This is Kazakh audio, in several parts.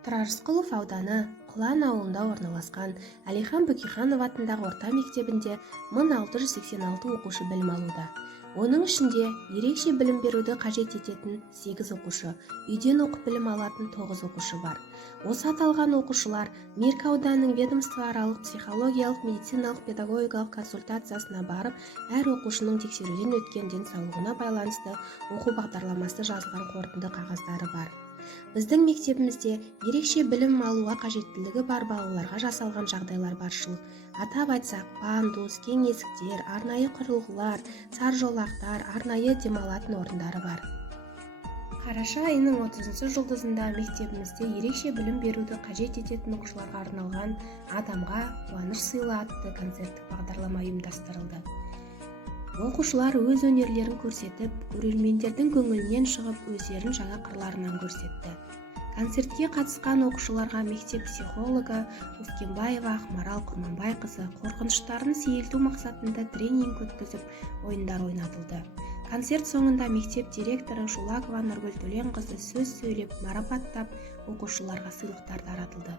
Тұрар Рысқұлов ауданы Құлан ауылында орналасқан Әлихан Бөкейханов атындағы орта мектебінде 1686 оқушы білім алуда. Оның ішінде ерекше білім беруді қажет ететін 8 оқушы, үйден оқып білім алатын 9 оқушы бар. Осы аталған оқушылар Меркі ауданының ведомствоаралық психологиялық, медициналық, педагогикалық консультациясына барып, әр оқушының тексеруден өткен денсаулығына байланысты оқу бағдарламасы жазылған қорытынды қағаздары бар. Біздің мектебімізде ерекше білім алуға қажеттілігі бар балаларға жасалған жағдайлар баршылық. Атап айтсақ, пандус, кең есіктер, арнайы құрылғылар, саржолақтар, арнайы демалатын орындары бар. Қараша айының 30 жұлдызында мектебімізде ерекше білім беруді қажет ететін оқушыларға арналған «Адамға қуаныш сыйла» атты концерттік бағдарлама ұйымдастырылды. Оқушылар өз өнерлерін көрсетіп, көрермендердің көңілінен шығып, өздерін жаңа қырларынан көрсетті. Концертке қатысқан оқушыларға мектеп психологы Өскенбаева Ақмарал Құрманбайқызы қорқыныштарын сейілту мақсатында тренинг өткізіп, ойындар ойнатылды. Концерт соңында мектеп директоры Шулакова Нұргүл Төленқызы сөз сөйлеп, марапаттап, оқушыларға сыйлықтар таратылды.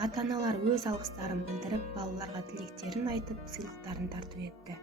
Ата-аналар өз алғыстарын білдіріп, балаларға тілектерін айтып, сыйлықтарын тарту етті.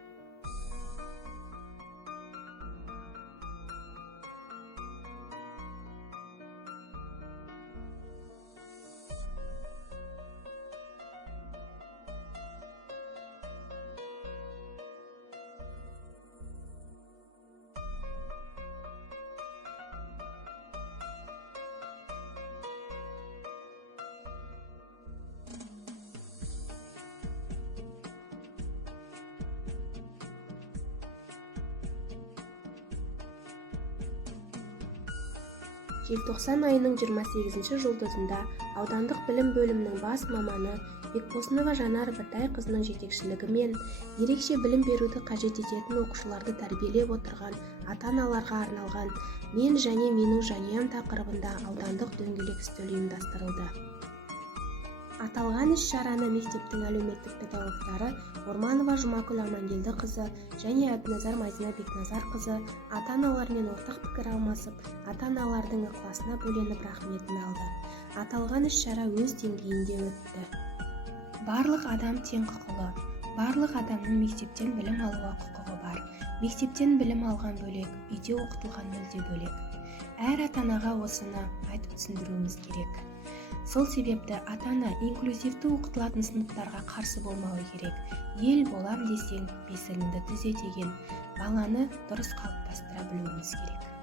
Желтоқсан айының 28 жұлдызында аудандық білім бөлімінің бас маманы Бекбосынова Жанар Біртайқызының жетекшілігімен ерекше білім беруді қажет ететін оқушыларды тәрбиелеп отырған ата-аналарға арналған «Мен және менің жанұям» тақырыбында аудандық дөңгелек үстел ұйымдастырылды. Аталған іс-шараны мектептің әлеуметтік педагогтары Орманова Жұмакүл Амангелдіқызы және Әбназар Мадина Бекназарқызы ата-аналармен ортақ пікір алмасып, ата-аналардың ықыласына бөленіп рахметін алды. Аталған іс-шара өз деңгейінде өтті. Барлық адам тең құқылы. Барлық адамның мектептен білім алуға құқығы бар. Мектептен білім алған бөлек, үйде оқытылған мүлде бөлек. Әр ата-анаға осыны айтып түсіндіруіміз керек. Сол себепті ата-ана инклюзивті оқытылатын сыныптарға қарсы болмауы керек. Ел болам десең, бесігіңді түзе деген баланы дұрыс қалыптастыра білуіміз керек.